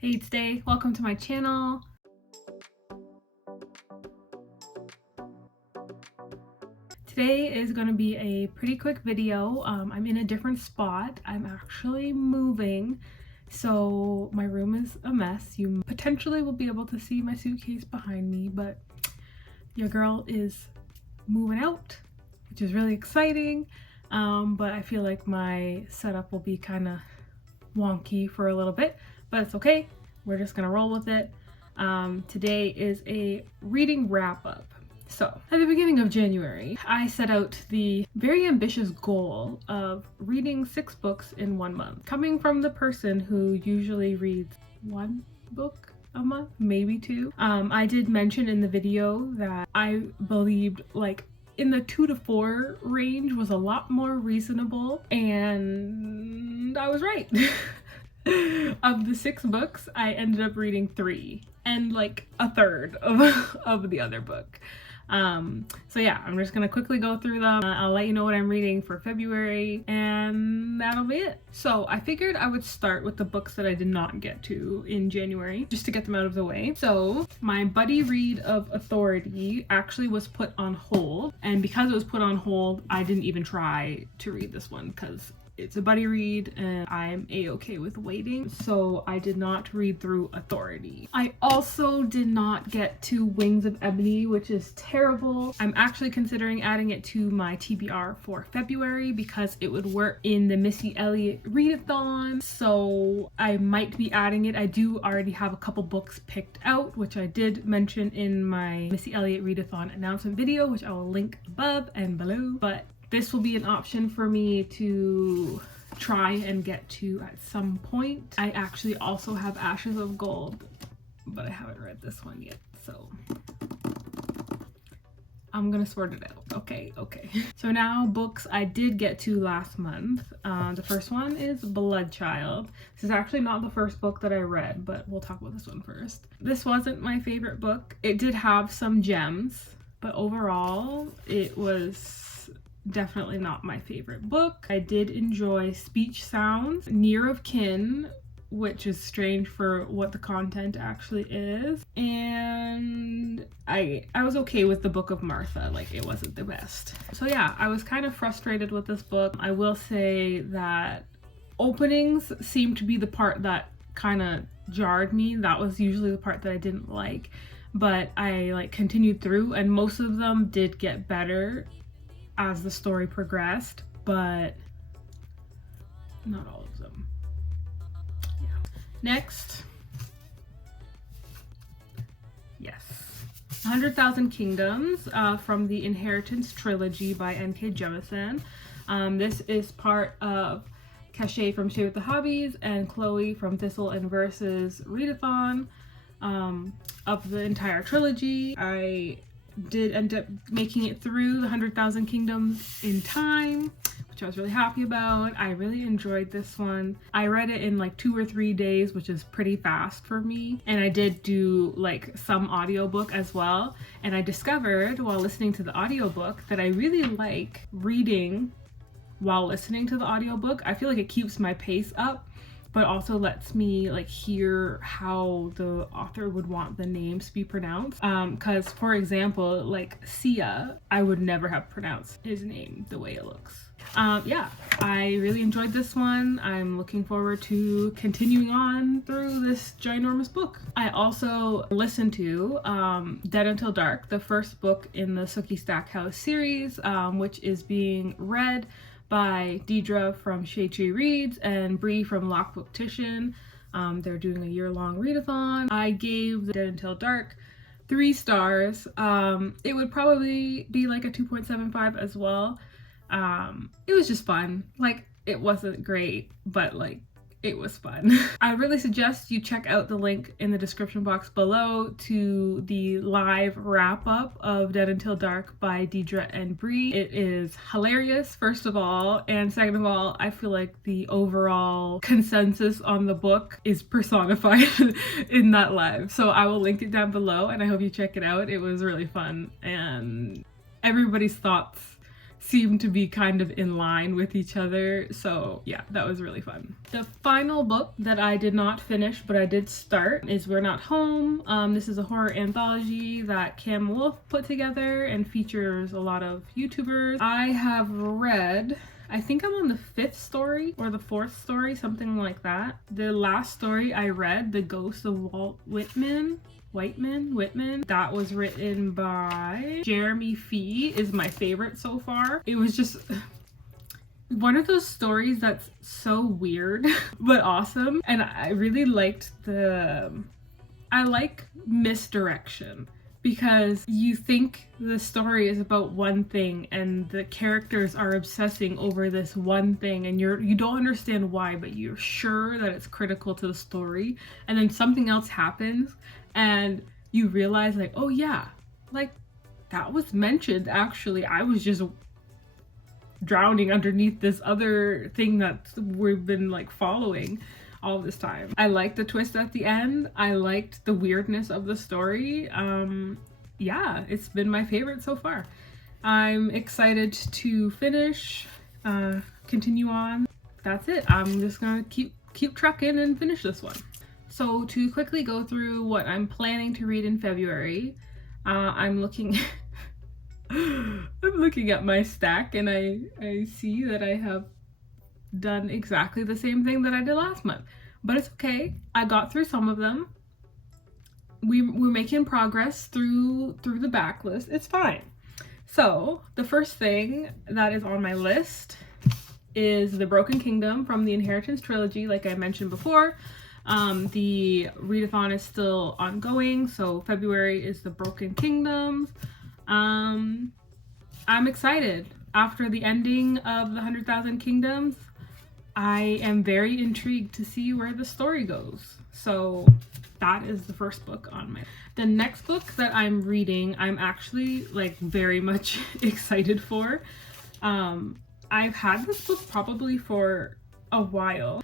Hey, it's Day. Welcome to my channel. Today is going to be a pretty quick video. I'm in a different spot. I'm actually moving, so my room is a mess. You potentially will be able to see my suitcase behind me, but your girl is moving out, which is really exciting. But I feel like my setup will be kind of wonky for a little bit, but it's okay. We're just gonna roll with it. Today is a reading wrap-up. So at the beginning of January, I set out the very ambitious goal of reading 6 books in 1 month. Coming from the person who usually reads 1 book a month, maybe 2. I did mention in the video that I believed like in the 2 to 4 range was a lot more reasonable, and I was right. Of the 6 books, I ended up reading 3 and like a third of the other book. So yeah, I'm just gonna quickly go through them. I'll let you know what I'm reading for February, and that'll be it. So I figured I would start with the books that I did not get to in January, just to get them out of the way. So my buddy read of Authority actually was put on hold, and because it was put on hold, I didn't even try to read this one because it's a buddy read and I'm a-okay with waiting, so I did not read through Authority. I also did not get to Wings of Ebony, which is terrible. I'm actually considering adding it to my TBR for February because it would work in the Missy Elliott readathon, so I might be adding it. I do already have a couple books picked out, which I did mention in my Missy Elliott readathon announcement video, which I will link above and below, but this will be an option for me to try and get to at some point. I actually also have Ashes of Gold, but I haven't read this one yet, so I'm gonna sort it out. Okay. So now books I did get to last month. The first one is Bloodchild. This is actually not the first book that I read, but we'll talk about this one first. This wasn't my favorite book. It did have some gems, but overall it was definitely not my favorite book. I did enjoy Speech Sounds, Near of Kin, which is strange for what the content actually is, and I was okay with the Book of Martha. Like, it wasn't the best. So yeah, I was kind of frustrated with this book. I will say that openings seemed to be the part that kind of jarred me. That was usually the part that I didn't like, but I like continued through, and most of them did get better as the story progressed, but not all of them. Yeah. Next, yes, 100,000 Kingdoms from the Inheritance trilogy by N.K. Jemisin. This is part of Cachet from Shea with the Hobbies and Chloe from Thistle and Verse's readathon of the entire trilogy. I did end up making it through the 100,000 Kingdoms in time, which I was really happy about. I really enjoyed this one. I read it in like 2 or 3 days, which is pretty fast for me. And I did do like some audiobook as well. And I discovered while listening to the audiobook that I really like reading while listening to the audiobook. I feel like it keeps my pace up, but also lets me like hear how the author would want the names to be pronounced. Because for example, like Sia, I would never have pronounced his name the way it looks. Yeah, I really enjoyed this one. I'm looking forward to continuing on through this ginormous book. I also listened to Dead Until Dark, the first book in the Sookie Stackhouse series, which is being read by Deidre from Shade Tree Reads and Bree from Lockbook Titian. They're doing a year-long readathon. I gave Dead Until Dark 3 stars. It would probably be like a 2.75 as well. It was just fun. Like, it wasn't great, but like, it was fun. I really suggest you check out the link in the description box below to the live wrap-up of Dead Until Dark by Deidre and Bree. It is hilarious, first of all, and second of all, I feel like the overall consensus on the book is personified in that live. So I will link it down below, and I hope you check it out. It was really fun, and everybody's thoughts seem to be kind of in line with each other. So yeah, that was really fun. The final book that I did not finish but I did start is We're Not Home. This is a horror anthology that Cam Wolf put together and features a lot of YouTubers. I have read, I think I'm on the 5th story or the 4th story, something like that. The last story I read, The Ghost of Walt Whitman, that was written by Jeremy Fee, is my favorite so far. It was just one of those stories that's so weird but awesome, and I really liked I like misdirection, because you think the story is about one thing and the characters are obsessing over this one thing, and you don't understand why, but you're sure that it's critical to the story, and then something else happens and you realize like, oh yeah, like that was mentioned actually. I was just drowning underneath this other thing that we've been like following all this time. I liked the twist at the end. I liked the weirdness of the story. Yeah, it's been my favorite so far. I'm excited to finish, continue on. That's it. I'm just gonna keep trucking and finish this one. So to quickly go through what I'm planning to read in February, I'm looking I'm looking at my stack, and I see that I have done exactly the same thing that I did last month, but it's okay. I got through some of them. We're making progress through the backlist. It's fine. So the first thing that is on my list is The Broken Kingdom from the Inheritance trilogy, like I mentioned before. The readathon is still ongoing, so February is The Broken Kingdoms. I'm excited. After the ending of the 100,000 Kingdoms, I am very intrigued to see where the story goes. So that is the first book on my... The next book that I'm reading, I'm actually like very much excited for. I've had this book probably for a while.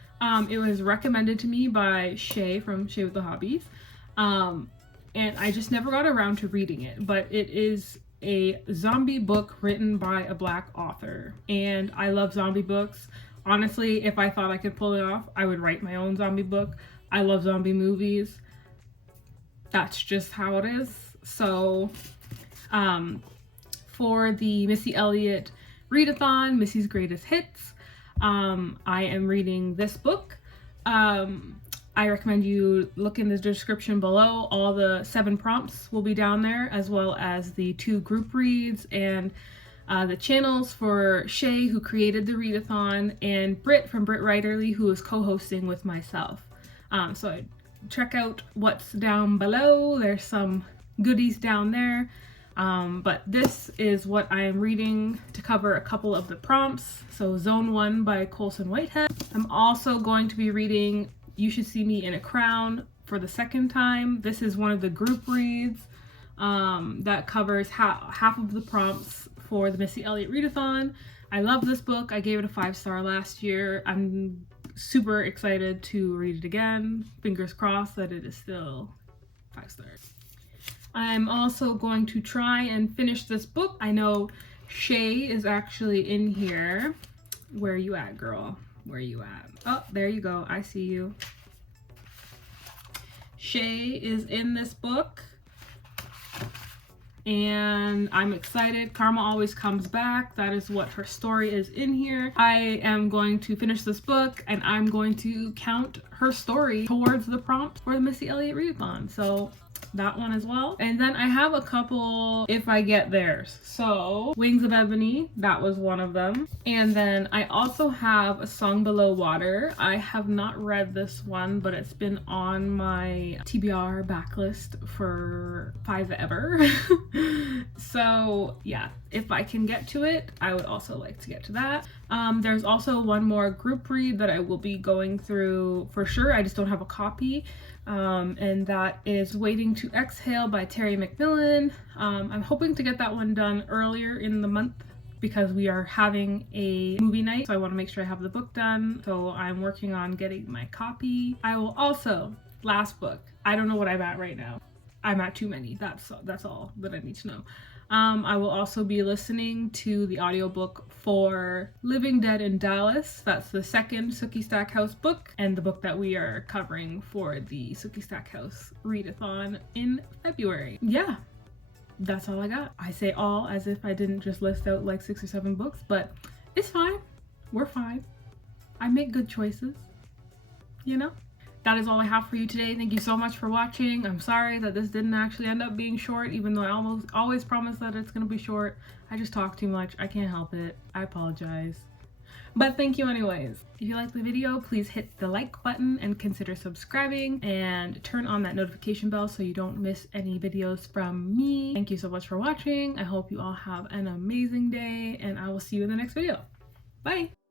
It was recommended to me by Shay from Shay with the Hobbies. And I just never got around to reading it, but it is a zombie book written by a Black author. And I love zombie books. Honestly, if I thought I could pull it off, I would write my own zombie book. I love zombie movies. That's just how it is. So, for the Missy Elliott readathon, Missy's Greatest Hits, I am reading this book. I recommend you look in the description below. All the 7 prompts will be down there, as well as the 2 group reads and the channels for Shay, who created the readathon, and Britt from Britt Writerly, who is co-hosting with myself. So check out what's down below. There's some goodies down there. But this is what I am reading to cover a couple of the prompts. So Zone 1 by Colson Whitehead. I'm also going to be reading You Should See Me in a Crown for the second time. This is one of the group reads that covers half of the prompts for the Missy Elliott readathon. I love this book. I gave it a 5-star last year. I'm super excited to read it again. Fingers crossed that it is still 5 stars. I'm also going to try and finish this book. I know Shay is actually in here. Where you at, girl? Where you at? Oh, there you go. I see you. Shay is in this book, and I'm excited. Karma Always Comes Back. That is what her story is in here. I am going to finish this book, and I'm going to count her story towards the prompt for the Missy Elliott readathon. So that one as well. And then I have a couple if I get theirs. So Wings of Ebony, that was one of them. And then I also have A Song Below Water. I have not read this one, but it's been on my TBR backlist for ever. So yeah, if I can get to it, I would also like to get to that. There's also one more group read that I will be going through for sure. I just don't have a copy. And that is Waiting to Exhale by Terry Mcmillan. I'm hoping to get that one done earlier in the month because we are having a movie night, so I want to make sure I have the book done. So I'm working on getting my copy. I will also, last book, I don't know what I'm at right now. I'm at too many. That's all that I need to know. I will also be listening to the audiobook for Living Dead in Dallas. That's the second Sookie Stackhouse book and the book that we are covering for the Sookie Stackhouse readathon in February. Yeah, that's all I got. I say all as if I didn't just list out like 6 or 7 books, but it's fine. We're fine. I make good choices, you know? That is all I have for you today. Thank you so much for watching. I'm sorry that this didn't actually end up being short, even though I always promise that it's gonna be short. I just talk too much. I can't help it. I apologize. But thank you anyways. If you liked the video, please hit the like button and consider subscribing and turn on that notification bell so you don't miss any videos from me. Thank you so much for watching. I hope you all have an amazing day and I will see you in the next video. Bye!